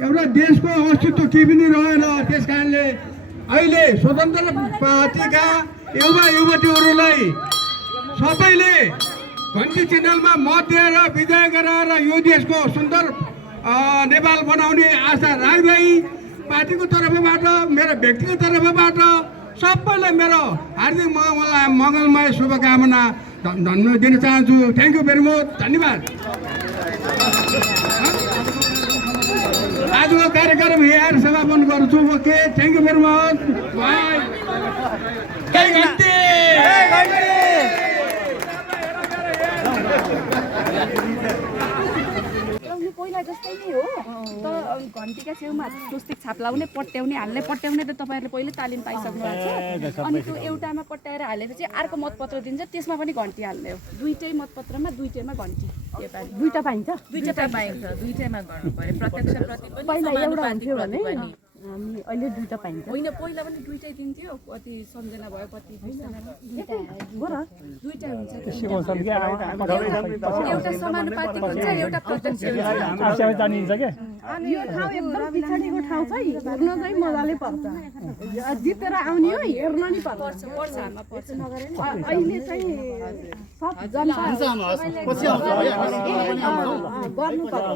एउटा देशको अस्तित्व केही पनि रहेन। त्यस कारणले अहिले स्वतन्त्र पार्टीका युवा युवतीहरूलाई सबैले घन्टी च्यानलमा मत दिएर विजय गराएर यो देशको सुन्दर नेपाल बनाउने आशा राख्दै पार्टीको तर्फबाट मेरो व्यक्तिगत तर्फबाट सबैलाई मेरो हार्दिक मङ्गलमय शुभकामना धन्यवाद दिन चाहन्छु। थ्याङ्क यू भेरी मच, धन्यवाद। आजको कार्यक्रम यहाँ समापन गर्छु। Okay, thank you very much, by. पहिला जस्तै नै हो त घन्टीका छेउमा स्वस्तिक छाप लाउने पट्याउने हाल्ने पट्याउने त तपाईँहरूले पहिले तालिम पाइसक्नु भएको छ। अनि त्यो एउटामा पट्याएर हालेपछि अर्को मतपत्र दिन्छ, त्यसमा पनि घन्टी हाल्ने हो। दुईटै मतपत्रमा दुईटैमा घन्टी दुईटा पाइन्छ, दुईटा पाइन्छ, दुईटैमा गर्नु पर्यो। प्रत्यक्ष प्रति पनि पहिला एउटा हुन्थ्यो भने हामी अहिले दुईटा पाइन्छ। होइन, पहिला पनि दुईटै दिन्थ्यो। कति सम्झना भयो, कति दुईटा हुन्छ। एउटा समानुपातिक हुन्छ, एउटा प्रत्यक्ष हुन्छ। यो ठाउँ एकदम पछाडिको ठाउँ छ, हेर्न चाहिँ मजाले पर्छ। जितेर आउने हो, हेर्न नि पर्छ। अहिले चाहिँ सब जनता गर्नु पर्छ।